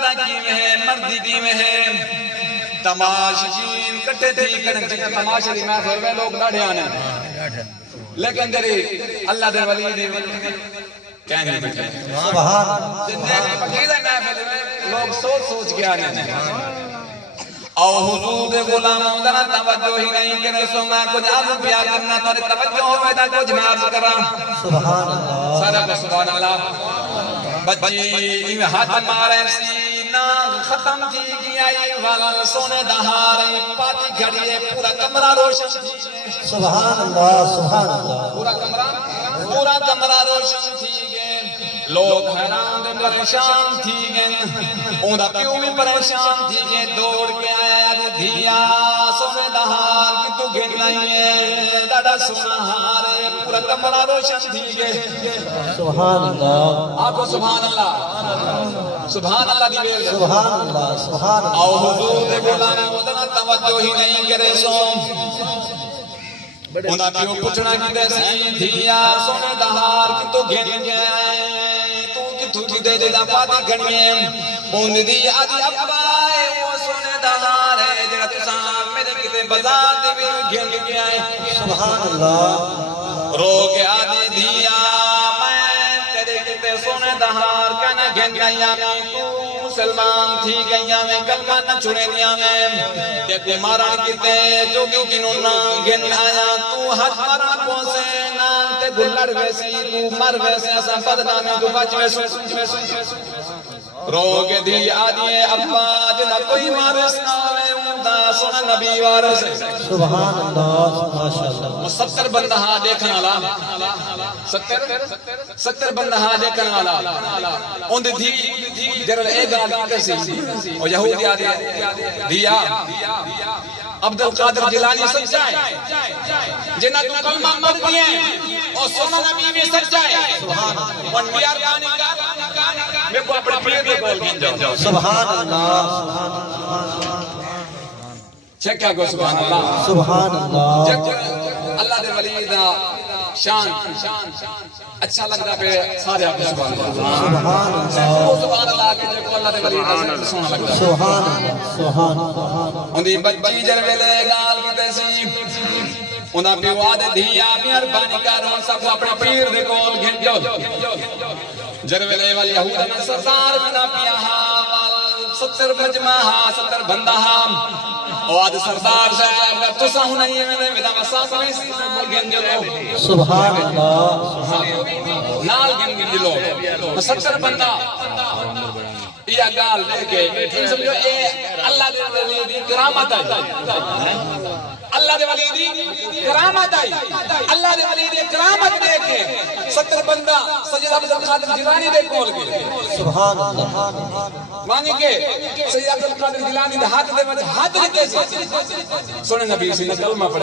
دا کی میں ہے مردی کی میں ہے تماشین کٹے تھی کرنے تماشا دی محفل میں لوگ ڈاڑے آنے لیکن جری اللہ دے ولی دے کہنے بیٹھے زندگی پکیدہ محفل میں لوگ سوچ سوچ کے آنے او حضور دے غلاموں دا توجہ ہی نہیں کہ رسول میں کچھ عرض بیان کرنا تو توجہ ہوئے دا کچھ میں عرض کر رہا سبحان اللہ صدق سبحان اللہ بچی میں ہاتھ مارے سینہ ختم تھی گیا یہ والا سونے دہارے پاتی گھڑیے پورا کمرہ روشن تھی سبحان اللہ سبحان اللہ پورا کمرہ روشن تھی گئے لوگ حیران دے پریشان تھی گئے اوندہ پیو بھی پریشان تھی گئے دوڑ کے آیا دھیا سونے دہار کی تو گھن نہیں ہے دادا سونا ہارے پورا کمرہ روشن تھی گئے سبحان اللہ آپ کو سبحان اللہ سبحان اللہ دی بیل سبحان اللہ سبحان اللہ او حضور دے بولانا ودنا توجہ ہی نہیں کرے سوم انہاں کیوں پوچھنا کی دے سی دھیا سونے دہار کی تو گھن گئے تو کی دے دا پاتی گھنیے ان دی آدھی ابائے وہ سونے دہار ہے جگہ تسان میرے کتے بزاد بھی گھن گئے سبحان اللہ رو کے آدھی دھیا میں تیرے کتے سونے دہار کہنا گھن گیا میں تو مسلمان تھی گیا میں کلمہ نہ چھوڑے دیا میں دیکھو ماران کتے جو کیوں کنوں نہ گھن آیا تو حج ماران پہنسے نا تے گلڑ ویسی تو مر ویسے ایسا بدنامی تو بچ ویسے رو کے دی آدھی ابا جنا کوئی وارث نہ ہوئے دا سونا نبی وارث سبحان اللہ ماشاءاللہ 70 بندہ دیکھنے والا 70 بندہ دیکھنے والا ان دی جرل ایک گال کیسی اور یہودی آدھی دیا عبد القادر جیلانی سچائے جنہ تو کلمہ مر دیئے اور سونا نبی بھی سچائے اور بیار کانی کا میں کو اپنے پیر کے کول گن جاؤ سبحان اللہ چیک کیا گو سبحان اللہ سبحان اللہ جب اللہ دے ولی دا شان اچھا لگ رہا پہ سارے آپ سبحان اللہ سبحان اللہ کہ جو اللہ دے ولی دا سونا لگ رہا سبحان اللہ سبحان اللہ اندھی بچی جروے لے گال کی تیسی انہاں پیواد دھیا مہربانی کرو سب اپنے پیر دے کول گھن جو جروے لے والی یہودہ میں سردار بنا پیا 70 مجمع 70 بندہ اواد سردار صاحب اگر تسا ہوں نہیں ہے میں ودا مساق میں سی گن جلو سبحان اللہ نال گن جلو 70 بندہ یہ گال لے کے سمجھو اے اللہ دے ولی دی کرامت ہے اللہ دے ولی دی کرامت آئی اللہ دے ولی دی کرامت دے کے 70 بندہ سید عبد القادر جیلانی دے کول گئے سبحان اللہ مانی کے سید عبد القادر جیلانی دے ہاتھ دے وچ ہاتھ رکھے سنے نبی سے کلمہ پڑھے